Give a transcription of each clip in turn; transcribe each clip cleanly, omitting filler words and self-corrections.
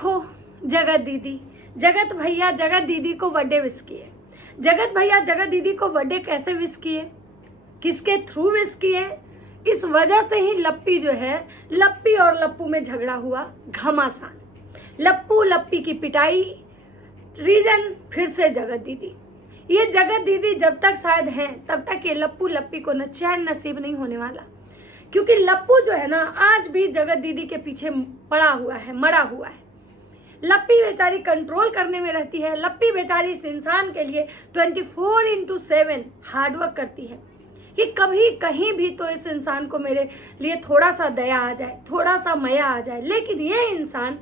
देखो जगत दीदी, जगत भैया जगत दीदी को बर्थडे विश किए। जगत भैया जगत दीदी को बर्थडे कैसे विश किए, किसके थ्रू विश किए, इस वजह से ही लप्पी जो है, लप्पी और लप्पू में झगड़ा हुआ घमासान। लप्पू लप्पी की पिटाई, रीजन फिर से जगत दीदी। ये जगत दीदी जब तक शायद हैं तब तक ये लप्पू लप्पी को न चैन नसीब नहीं होने वाला, क्योंकि लप्पू जो है ना आज भी जगत दीदी के पीछे पड़ा हुआ है, मरा हुआ है। लप्पी बेचारी कंट्रोल करने में रहती है। लप्पी बेचारी इस इंसान के लिए 24/7 हार्डवर्क करती है कि कभी कहीं भी तो इस इंसान को मेरे लिए थोड़ा सा दया आ जाए, थोड़ा सा माया आ जाए। लेकिन ये इंसान,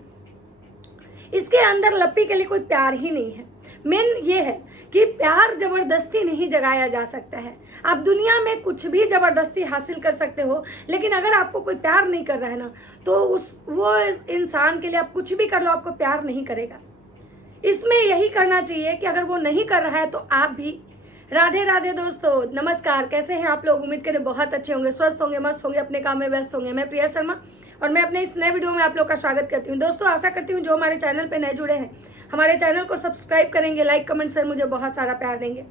इसके अंदर लप्पी के लिए कोई प्यार ही नहीं है। मेन ये है कि प्यार जबरदस्ती नहीं जगाया जा सकता है। आप दुनिया में कुछ भी जबरदस्ती हासिल कर सकते हो, लेकिन अगर आपको कोई प्यार नहीं कर रहा है ना, तो वो इस इंसान के लिए आप कुछ भी कर लो, आपको प्यार नहीं करेगा। इसमें यही करना चाहिए कि अगर वो नहीं कर रहा है तो आप भी। राधे राधे दोस्तों, नमस्कार। कैसे हैं आप लोग? उम्मीद करें बहुत अच्छे होंगे, स्वस्थ होंगे, मस्त होंगे, अपने काम में व्यस्त होंगे। मैं प्रिया शर्मा और मैं अपने इस नए वीडियो में आप लोग का स्वागत करती हूँ। दोस्तों आशा करती हूँ जो हमारे चैनल पे नए जुड़े हैं हमारे चैनल को सब्सक्राइब करेंगे, लाइक कमेंट से मुझे बहुत सारा प्यार देंगे।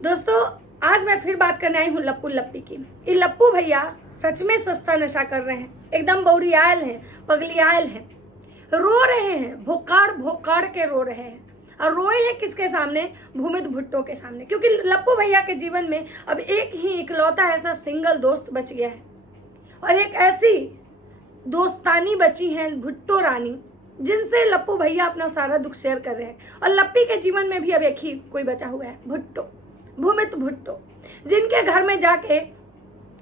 दोस्तों आज मैं फिर बात करने आई हूँ लप्पू लप्पी की। ये लप्पू भैया सच में सस्ता नशा कर रहे हैं, एकदम बौड़ी आयल हैं, पगली आयल हैं, रो रहे हैं, भोकाड़ भोकाड़ के रो रहे हैं। और रोए हैं किसके सामने? भूमित भुट्टो के सामने, क्योंकि लप्पू भैया के जीवन में अब एक ही इकलौता ऐसा सिंगल दोस्त बच गया है और एक ऐसी दोस्तानी बची है भुट्टो रानी, जिनसे लप्पू भैया अपना सारा दुख शेयर कर रहे हैं। और लप्पी के जीवन में भी अब एक ही कोई बचा हुआ है, भुट्टो, भूमित भुट्टो, जिनके घर में जाके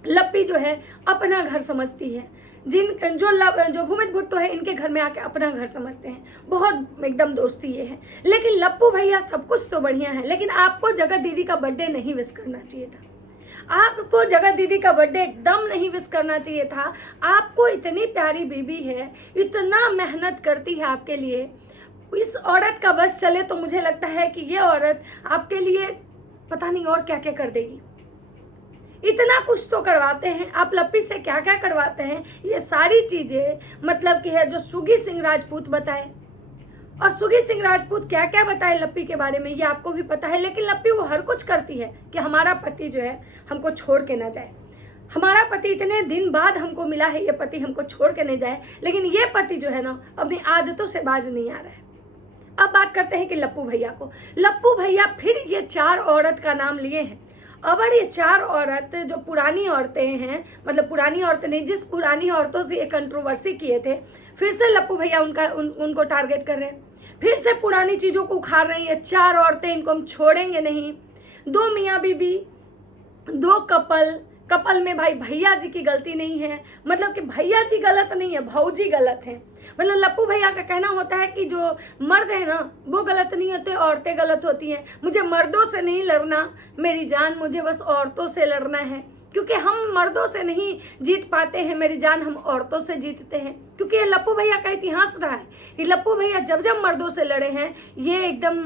लप्पी जो है अपना घर समझती है। जो भूमित भुट्टो है इनके घर में आके अपना घर समझते हैं, बहुत एकदम दोस्ती ये है। लेकिन लप्पू भैया सब कुछ तो बढ़िया है, लेकिन आपको जगत दीदी का बर्थडे नहीं विश करना चाहिए था। आपको जगत दीदी का बर्थडे एकदम नहीं विश करना चाहिए था। आपको इतनी प्यारी बीबी है, इतना मेहनत करती है आपके लिए। इस औरत का बस चले तो मुझे लगता है कि ये औरत आपके लिए पता नहीं और क्या क्या कर देगी। इतना कुछ तो करवाते हैं आप, लप्पी से क्या क्या करवाते हैं ये सारी चीजें मतलब कि है जो सुगी सिंह राजपूत बताए। और सुगी सिंह राजपूत क्या क्या बताए लप्पी के बारे में ये आपको भी पता है। लेकिन लप्पी वो हर कुछ करती है कि हमारा पति जो है हमको छोड़ के ना जाए, हमारा पति इतने दिन बाद हमको मिला है, ये पति हमको छोड़ के नहीं जाए। लेकिन ये पति जो है ना अपनी आदतों से बाज नहीं आ रहा है। अब बात करते हैं कि लप्पू भैया को। लप्पू भैया फिर ये 4 औरत का नाम लिए हैं। अगर ये 4 औरत जो पुरानी औरतें हैं, मतलब पुरानी औरतें नहीं, जिस पुरानी औरतों से ये कंट्रोवर्सी किए थे, फिर से लप्पू भैया उनको टारगेट कर रहे हैं, फिर से पुरानी चीज़ों को उखाड़ रही है। 4 औरतें, इनको हम छोड़ेंगे नहीं। 2 मियाँ बीबी, 2 कपल में भाई भैया जी की गलती नहीं है, मतलब कि भैया जी गलत नहीं है, भौजी गलत है। मतलब लप्पू भैया का कहना होता है कि जो मर्द है ना वो गलत नहीं होते, औरतें गलत होती हैं। मुझे मर्दों से नहीं लड़ना मेरी जान, मुझे बस औरतों से लड़ना है, क्योंकि हम मर्दों से नहीं जीत पाते हैं मेरी जान, हम औरतों से जीतते हैं। क्योंकि ये लप्पू भैया का इतिहास रहा है कि लप्पू भैया जब जब मर्दों से लड़े हैं ये एकदम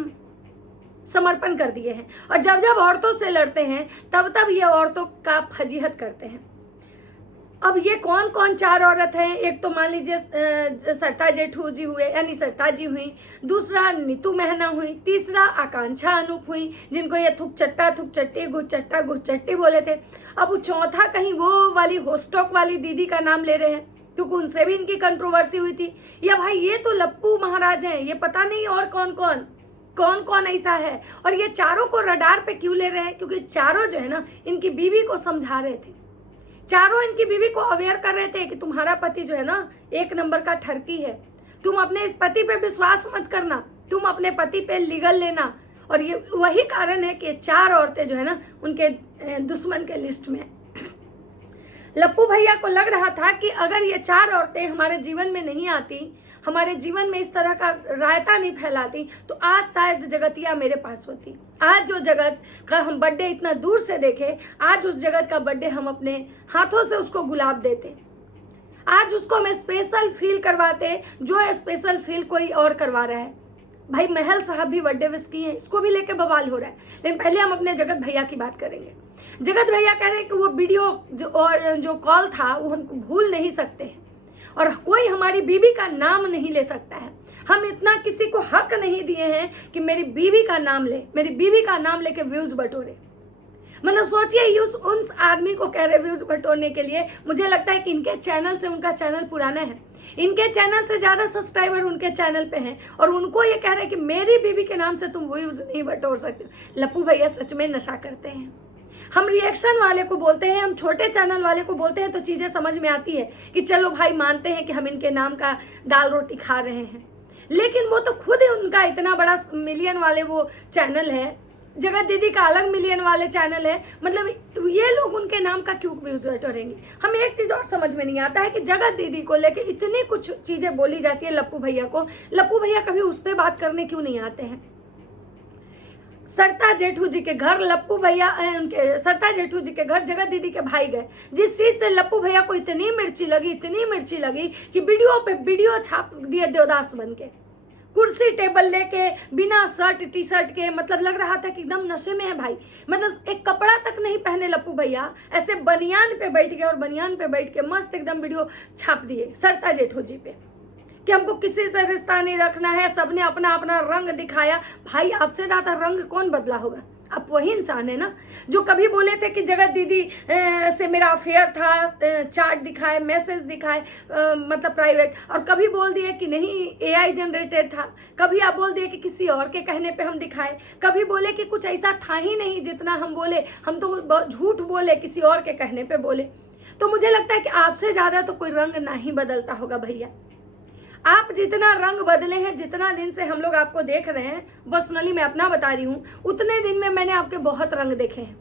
समर्पण कर दिए हैं, और जब जब औरतों से लड़ते हैं तब तब ये औरतों का फजीहत करते हैं। अब ये कौन कौन 4 औरत हैं? एक तो मान लीजिए सरिता जेठू जी हुए, यानी सरिता जी हुई, दूसरा नीतू महना हुई, तीसरा आकांक्षा अनूप हुई, जिनको ये थुक चट्टी घुस चट्टी बोले थे। अब चौथा कहीं वो वाली होस्टॉक वाली दीदी का नाम ले रहे हैं, क्योंकि उनसे भी इनकी कंट्रोवर्सी हुई थी। या भाई ये तो लप्पू महाराज हैं, ये पता नहीं और कौन कौन ऐसा है। और ये चारों को रडार पे क्यों ले रहे हैं? क्योंकि चारों जो है ना इनकी बीवी को समझा रहे थे, चारों इनकी बीवी को अवेयर कर रहे थे कि तुम्हारा पति जो है ना 1 नंबर का ठरकी है, तुम अपने इस पति पे विश्वास मत करना, तुम अपने पति पे लीगल लेना। और ये वही कारण है कि 4 औरतें जो है ना उनके दुश्मन के लिस्ट में। लप्पू भैया को लग रहा था कि अगर ये 4 औरतें हमारे जीवन में नहीं आती, हमारे जीवन में इस तरह का रायता नहीं फैलाती, तो आज शायद जगतिया मेरे पास होती। आज जो जगत का हम बर्थडे इतना दूर से देखे, आज उस जगत का बर्थडे हम अपने हाथों से उसको गुलाब देते, आज उसको हम स्पेशल फील करवाते, जो स्पेशल फील कोई और करवा रहा है। भाई महल साहब भी बर्थडे विश किए हैं, इसको भी लेके बवाल हो रहा है। लेकिन पहले हम अपने जगत भैया की बात करेंगे। जगत भैया कह रहे हैं कि वो वीडियो जो कॉल था वो हमको भूल नहीं सकते हैं, और कोई हमारी बीबी का नाम नहीं ले सकता है। हम इतना किसी को हक नहीं दिए हैं कि मेरी बीवी का नाम ले, मेरी बीवी का नाम लेके व्यूज बटोरे। मतलब सोचिए उस आदमी को कह रहे व्यूज बटोरने के लिए। मुझे लगता है कि इनके चैनल से उनका चैनल पुराना है, इनके चैनल से ज्यादा सब्सक्राइबर उनके चैनल पे हैं, और उनको ये कह रहे हैं कि मेरी बीवी के नाम से तुम व्यूज नहीं बटोर सकते। लप्पू भैया सच में नशा करते हैं। हम रिएक्शन वाले को बोलते हैं, हम छोटे चैनल वाले को बोलते हैं तो चीजें समझ में आती है कि चलो भाई मानते हैं कि हम इनके नाम का दाल रोटी खा रहे हैं, लेकिन वो तो खुद ही उनका इतना बड़ा मिलियन वाले वो चैनल है, जगत दीदी का अलग मिलियन वाले चैनल है। मतलब ये लोग उनके नाम का क्यों व्यूज बटोरेंगे। हमें एक चीज और समझ में नहीं आता है कि जगत दीदी को लेके इतनी कुछ चीजें बोली जाती है लप्पू भैया को, लप्पू भैया कभी उस पर बात करने क्यों नहीं आते हैं। सरता जेठू जी के घर लप्पू भैया, उनके सरता जेठू जी के घर जगत दीदी के भाई गए, जिस चीज से लप्पू भैया को इतनी मिर्ची लगी कि वीडियो पे वीडियो छाप दिए देवदास बन के, कुर्सी टेबल लेके बिना शर्ट टी शर्ट के। मतलब लग रहा था कि एकदम नशे में है भाई। मतलब एक कपड़ा तक नहीं पहने लप्पू भैया, ऐसे बनियान पे बैठ गए और बनियान पे बैठ के मस्त एकदम वीडियो छाप दिए सरता जेठू जी पे कि हमको किसी से रिश्ता नहीं रखना है। सबने अपना अपना रंग दिखाया। भाई आपसे ज्यादा रंग कौन बदला होगा। आप वही इंसान है ना जो कभी बोले थे कि जगत दीदी से मेरा अफेयर था, चार्ट दिखाए, मैसेज दिखाए, मतलब प्राइवेट, और कभी बोल दिए कि नहीं एआई जनरेटेड था, कभी आप बोल दिए कि किसी और के कहने पे हम दिखाए, कभी बोले कि कुछ ऐसा था ही नहीं जितना हम बोले, हम तो झूठ बोले, किसी और के कहने पे बोले। तो मुझे लगता है कि आपसे ज्यादा तो कोई रंग नहीं बदलता होगा भैया। आप जितना रंग बदले हैं, जितना दिन से हम लोग आपको देख रहे हैं, पर्सनली मैं अपना बता रही हूँ, उतने दिन में मैंने आपके बहुत रंग देखे हैं।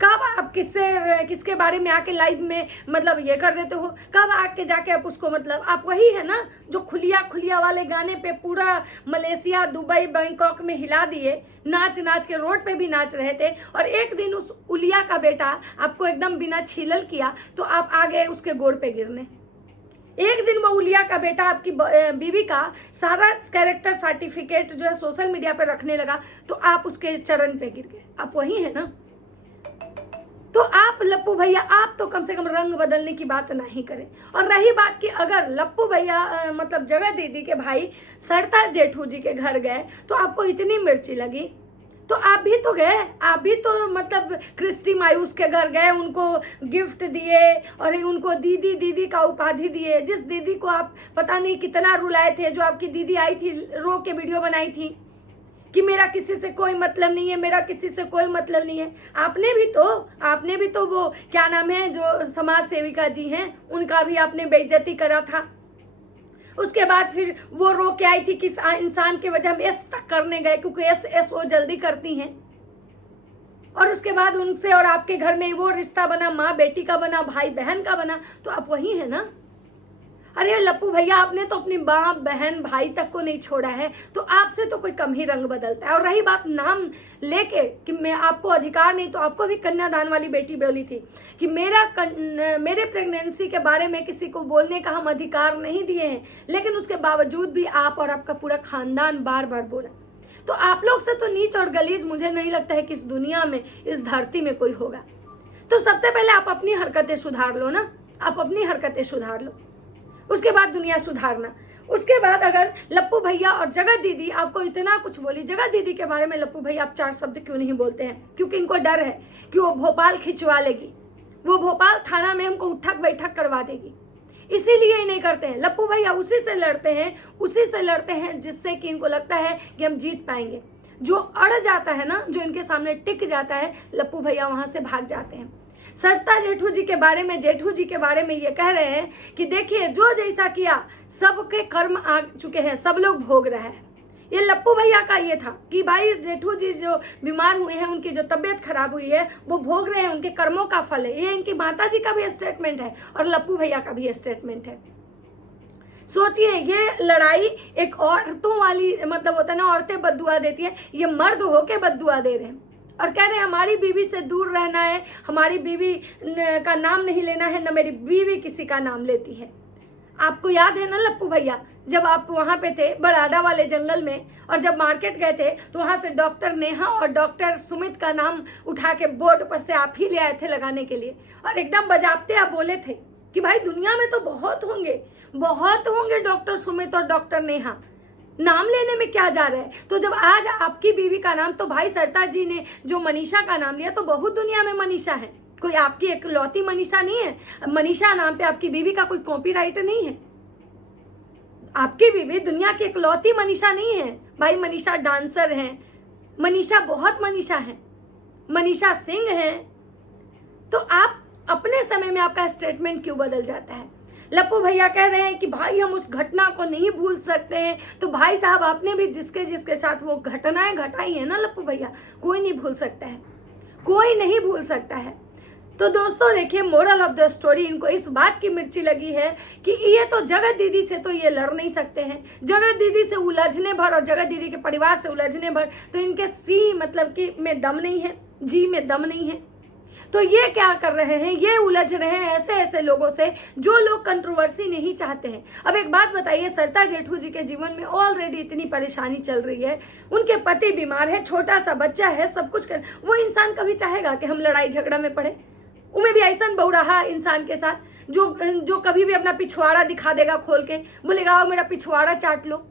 कब आप किसके बारे में आके लाइव में मतलब ये कर देते हो, कब आके जाके आप उसको, मतलब आप वही है ना जो खुलिया वाले गाने पे पूरा मलेशिया, दुबई, बैंकॉक में हिला दिए, नाच नाच के रोड पे भी नाच रहे थे, और एक दिन उस उलिया का बेटा आपको एकदम बिना छीलल किया तो आप आ गए उसके गोड़ पे गिरने। एक दिन वो उलिया का बेटा आपकी बीवी का सारा कैरेक्टर सर्टिफिकेट जो है सोशल मीडिया पर रखने लगा तो आप उसके चरण पे गिर गए। आप वही है ना। तो आप लप्पू भैया, आप तो कम से कम रंग बदलने की बात नहीं करें। और रही बात कि अगर लप्पू भैया मतलब जगत दीदी के भाई सरता जेठू जी के घर गए तो आपको इतनी मिर्ची लगी, तो आप भी तो गए, आप भी तो मतलब क्रिस्टी मायूस के घर गए, उनको गिफ्ट दिए और उनको दीदी दीदी का उपाधि दिए। जिस दीदी को आप पता नहीं कितना रुलाए थे, जो आपकी दीदी आई थी रो के वीडियो बनाई थी कि मेरा किसी से कोई मतलब नहीं है, मेरा किसी से कोई मतलब नहीं है। आपने भी तो वो क्या नाम है जो समाज सेविका जी हैं, उनका भी आपने बेइज्जती करा था। उसके बाद फिर वो रो के आई थी कि इंसान के वजह हम एस तक करने गए, क्योंकि एस वो जल्दी करती हैं। और उसके बाद उनसे और आपके घर में वो रिश्ता बना, माँ बेटी का बना, भाई बहन का बना, तो आप वही है ना। अरे लप्पू भैया, आपने तो अपनी बाप बहन भाई तक को नहीं छोड़ा है, तो आपसे तो कोई कम ही रंग बदलता है। और रही बात नाम लेके कि मैं आपको अधिकार नहीं, तो आपको भी कन्यादान वाली बेटी बोली थी कि मेरे प्रेगनेंसी के बारे में किसी को बोलने का हम अधिकार नहीं दिए हैं, लेकिन उसके बावजूद भी आप और आपका पूरा खानदान बार बार बोला। तो आप लोग से तो नीच और गलीज मुझे नहीं लगता है कि इस दुनिया में, इस धरती में कोई होगा। तो सबसे पहले आप अपनी हरकतें सुधार लो ना, आप अपनी हरकतें सुधार लो, उसके बाद दुनिया सुधारना। उसके बाद अगर लप्पू भैया और जगत दीदी आपको इतना कुछ बोली, जगत दीदी के बारे में लप्पू भैया आप 4 शब्द क्यों नहीं बोलते हैं? क्योंकि इनको डर है कि वो भोपाल खिंचवा लेगी, वो भोपाल थाना में हमको उठक बैठक करवा देगी, इसीलिए ही नहीं करते हैं। लप्पू भैया उसी से लड़ते हैं जिससे कि इनको लगता है कि हम जीत पाएंगे। जो अड़ जाता है ना, जो इनके सामने टिक जाता है, लप्पू भैया वहां से भाग जाते हैं। सरता जेठू जी के बारे में ये कह रहे हैं कि देखिए जो जैसा किया सबके कर्म आ चुके हैं, सब लोग भोग रहे हैं। ये लप्पू भैया का ये था कि भाई जेठू जी जो बीमार हुए हैं, उनकी जो तबीयत खराब हुई है, वो भोग रहे हैं, उनके कर्मों का फल है। ये इनकी माता जी का भी स्टेटमेंट है और लप्पू भैया का भी स्टेटमेंट है। सोचिए, ये लड़ाई एक औरतों वाली, मतलब होता है ना, औरतें बद्दुआ देती है, ये मर्द होके बद्दुआ दे रहे हैं और कह रहे हैं हमारी बीवी से दूर रहना है, हमारी बीवी का नाम नहीं लेना है, न मेरी बीवी किसी का नाम लेती है। आपको याद है ना लप्पू भैया, जब आप वहाँ पे थे बड़ाडा वाले जंगल में, और जब मार्केट गए थे तो वहाँ से डॉक्टर नेहा और डॉक्टर सुमित का नाम उठा के बोर्ड पर से आप ही ले आए थे लगाने के लिए, और एकदम बजाते आप बोले थे कि भाई दुनिया में तो बहुत होंगे डॉक्टर सुमित और डॉक्टर नेहा, नाम लेने में क्या जा रहा है? तो जब आज आपकी बीवी का नाम, तो भाई सरिता जी ने जो मनीषा का नाम लिया, तो बहुत दुनिया में मनीषा है, कोई आपकी इकलौती मनीषा नहीं है। मनीषा नाम पे आपकी बीवी का कोई कॉपीराइट नहीं है। आपकी बीवी दुनिया की इकलौती मनीषा नहीं है भाई। मनीषा डांसर हैं, मनीषा बहुत मनीषा है, मनीषा सिंह है। तो आप अपने समय में आपका स्टेटमेंट क्यों बदल जाता है? लप्पू भैया कह रहे हैं कि भाई हम उस घटना को नहीं भूल सकते हैं। तो भाई साहब आपने भी जिसके जिसके साथ वो घटनाएं घटाई है ना लप्पू भैया, कोई नहीं भूल सकता है, कोई नहीं भूल सकता है। तो दोस्तों देखिए, मोरल ऑफ द स्टोरी, इनको इस बात की मिर्ची लगी है कि ये तो जगत दीदी से तो ये लड़ नहीं सकते हैं, जगत दीदी से उलझने भर और जगत दीदी के परिवार से उलझने भर तो इनके सी मतलब कि में दम नहीं है, जी में दम नहीं है। तो ये क्या कर रहे हैं, ये उलझ रहे हैं ऐसे ऐसे लोगों से जो लोग कंट्रोवर्सी नहीं चाहते हैं। अब एक बात बताइए, सरिता जेठू जी के जीवन में ऑलरेडी इतनी परेशानी चल रही है, उनके पति बीमार है, छोटा सा बच्चा है, सब कुछ कर, वो इंसान कभी चाहेगा कि हम लड़ाई झगड़ा में पड़े? उमें भी ऐसा बहु रहा इंसान के साथ जो कभी भी अपना पिछवाड़ा दिखा देगा खोल के, बोलेगा आओ मेरा पिछवाड़ा चाट लो,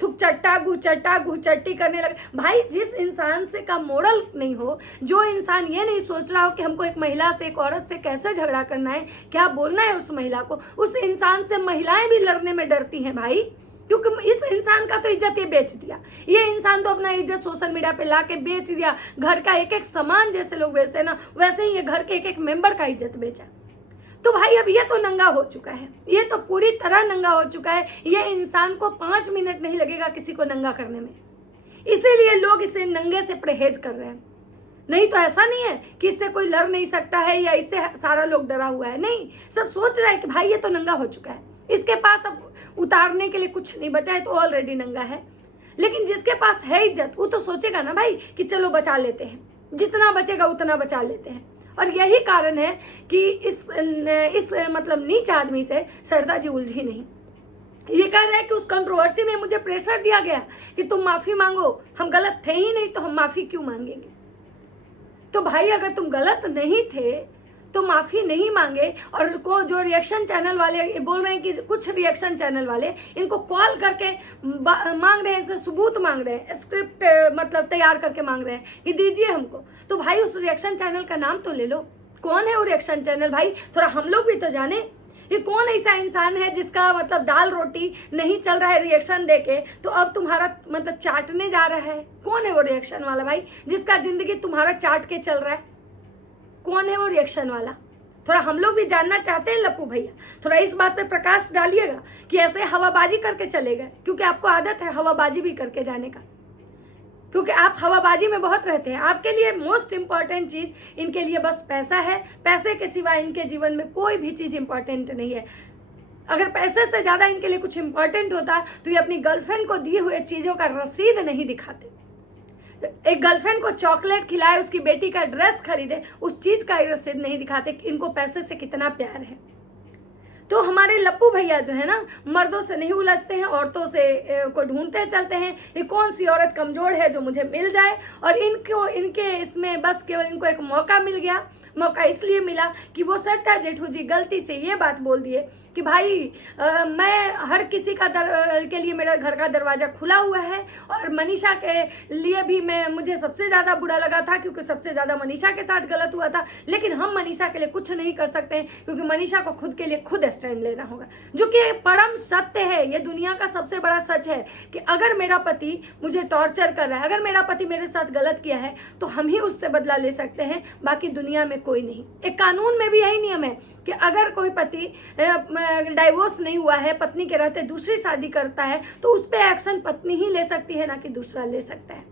थुक चट्टा घुचट्टी करने लगे। भाई जिस इंसान से का मोरल नहीं हो, जो इंसान ये नहीं सोच रहा हो कि हमको एक महिला से, एक औरत से कैसे झगड़ा करना है, क्या बोलना है उस महिला को, उस इंसान से महिलाएं भी लड़ने में डरती हैं भाई। क्योंकि इस इंसान का तो इज्जत ये बेच दिया, ये इंसान तो अपना इज्जत सोशल मीडिया पे लाके बेच दिया। घर का एक एक सामान जैसे लोग बेचते हैं ना, वैसे ही ये घर के एक एक मेंबर का इज्जत बेचा। तो भाई अब ये तो नंगा हो चुका है, ये तो पूरी तरह नंगा हो चुका है। ये इंसान को 5 मिनट नहीं लगेगा किसी को नंगा करने में, इसीलिए लोग इसे नंगे से परहेज कर रहे हैं। नहीं तो ऐसा नहीं है कि इससे कोई लड़ नहीं सकता है या इससे सारा लोग डरा हुआ है, नहीं, सब सोच रहा है कि भाई ये तो नंगा हो चुका है, इसके पास अब उतारने के लिए कुछ नहीं बचा है, तो ऑलरेडी नंगा है। लेकिन जिसके पास है इज्जत, वो तो सोचेगा ना भाई कि चलो बचा लेते हैं, जितना बचेगा उतना बचा लेते हैं। और यही कारण है कि इस मतलब नीच आदमी से सरिता जी उलझी नहीं। ये कह रहा है कि उस कंट्रोवर्सी में मुझे प्रेशर दिया गया कि तुम माफी मांगो, हम गलत थे ही नहीं तो हम माफी क्यों मांगेंगे? तो भाई अगर तुम गलत नहीं थे तो माफी नहीं मांगे। और को जो रिएक्शन चैनल वाले बोल रहे हैं कि कुछ रिएक्शन चैनल वाले इनको कॉल करके मांग रहे हैं, इसे सबूत मांग रहे हैं, स्क्रिप्ट मतलब तैयार करके मांग रहे हैं कि दीजिए हमको। तो भाई उस रिएक्शन चैनल का नाम तो ले लो, कौन है वो रिएक्शन चैनल? भाई थोड़ा हम लोग भी तो जाने, ये कौन ऐसा इंसान है जिसका मतलब दाल रोटी नहीं चल रहा है रिएक्शन देके, तो अब तुम्हारा मतलब चाटने जा रहा है? कौन है वो रिएक्शन वाला भाई जिसका जिंदगी तुम्हारा चाट के चल रहा है? कौन है वो रिएक्शन वाला? थोड़ा हम लोग भी जानना चाहते हैं लप्पू भैया, थोड़ा इस बात पे प्रकाश डालिएगा कि ऐसे हवाबाजी करके चले गए, क्योंकि आपको आदत है हवाबाजी भी करके जाने का, क्योंकि आप हवाबाजी में बहुत रहते हैं। आपके लिए मोस्ट इंपॉर्टेंट चीज इनके लिए बस पैसा है, पैसे के सिवा इनके जीवन में कोई भी चीज इंपॉर्टेंट नहीं है। अगर पैसे से ज्यादा इनके लिए कुछ इंपॉर्टेंट होता तो ये अपनी गर्लफ्रेंड को दिए हुए चीजों का रसीद नहीं दिखाते। एक गर्लफ्रेंड को चॉकलेट खिलाए, उसकी बेटी का ड्रेस खरीदे, उस चीज का रसीद नहीं दिखाते कि इनको पैसे से कितना प्यार है। तो हमारे लप्पू भैया जो है ना, मर्दों से नहीं उलझते हैं, औरतों से को ढूंढते चलते हैं ये कौन सी औरत कमजोर है जो मुझे मिल जाए। और इनके इसमें बस केवल इनको एक मौका मिल गया। मौका इसलिए मिला कि वो सरिता जेठू जी गलती से ये बात बोल दिए कि भाई मैं हर किसी का के लिए मेरा घर का दरवाज़ा खुला हुआ है, और मनीषा के लिए भी मुझे सबसे ज़्यादा बुरा लगा था क्योंकि सबसे ज़्यादा मनीषा के साथ गलत हुआ था। लेकिन हम मनीषा के लिए कुछ नहीं कर सकते हैं क्योंकि मनीषा को खुद के लिए खुद स्टैंड लेना होगा, जो कि परम सत्य है। ये दुनिया का सबसे बड़ा सच है कि अगर मेरा पति मुझे टॉर्चर कर रहा है, अगर मेरा पति मेरे साथ गलत किया है, तो हम ही उससे बदला ले सकते हैं, बाकी दुनिया में कोई नहीं। एक कानून में भी यही नियम है कि अगर कोई पति डाइवोर्स नहीं हुआ है, पत्नी के रहते दूसरी शादी करता है, तो उस पे एक्शन पत्नी ही ले सकती है, ना कि दूसरा ले सकता है।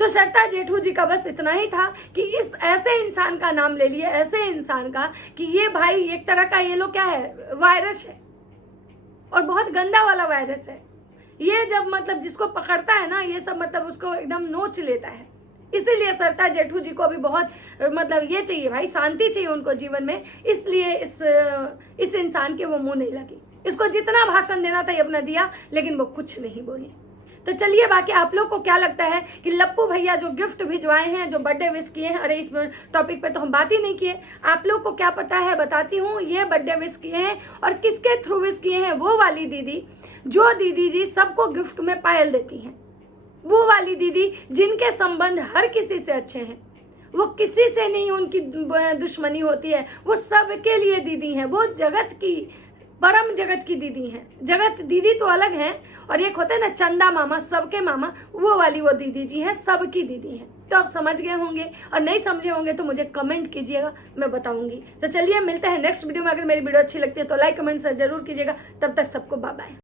तो सरिता जेठू जी का बस इतना ही था कि इस ऐसे इंसान का नाम ले लिए, ऐसे इंसान का कि ये भाई एक तरह का ये लोग क्या है, वायरस है, और बहुत गंदा वाला वायरस है। ये जब मतलब जिसको पकड़ता है ना, ये सब मतलब उसको एकदम नोच लेता है। इसीलिए सरिता जेठू जी को अभी बहुत मतलब ये चाहिए भाई, शांति चाहिए उनको जीवन में, इसलिए इस इंसान के वो मुंह नहीं लगी। इसको जितना भाषण देना था ये अपना दिया, लेकिन वो कुछ नहीं बोली। तो चलिए, बाकी आप लोग को क्या लगता है कि लप्पू भैया जो गिफ्ट भिजवाए हैं, जो बर्थडे विश किए हैं, अरे इस टॉपिक पे तो हम बात ही नहीं किए, आप लोग को क्या पता है बताती हूँ। ये बर्थडे विश किए हैं और किसके थ्रू विश किए हैं, वो वाली दीदी जो दीदी जी सबको गिफ्ट में पायल देती हैं, वो वाली दीदी जिनके संबंध हर किसी से अच्छे हैं, वो किसी से नहीं उनकी दुश्मनी होती है, वो सबके लिए दीदी हैं, वो जगत की परम जगत की दीदी हैं। जगत दीदी तो अलग हैं, और एक होते हैं ना चंदा मामा, सबके मामा, वो वाली वो दीदी जी हैं, सबकी दीदी हैं। तो आप समझ गए होंगे, और नहीं समझे होंगे तो मुझे कमेंट कीजिएगा, मैं बताऊंगी। तो चलिए मिलते हैं नेक्स्ट वीडियो में। अगर मेरी वीडियो अच्छी लगती है तो लाइक कमेंट से जरूर कीजिएगा। तब तक सबको बाय बाय।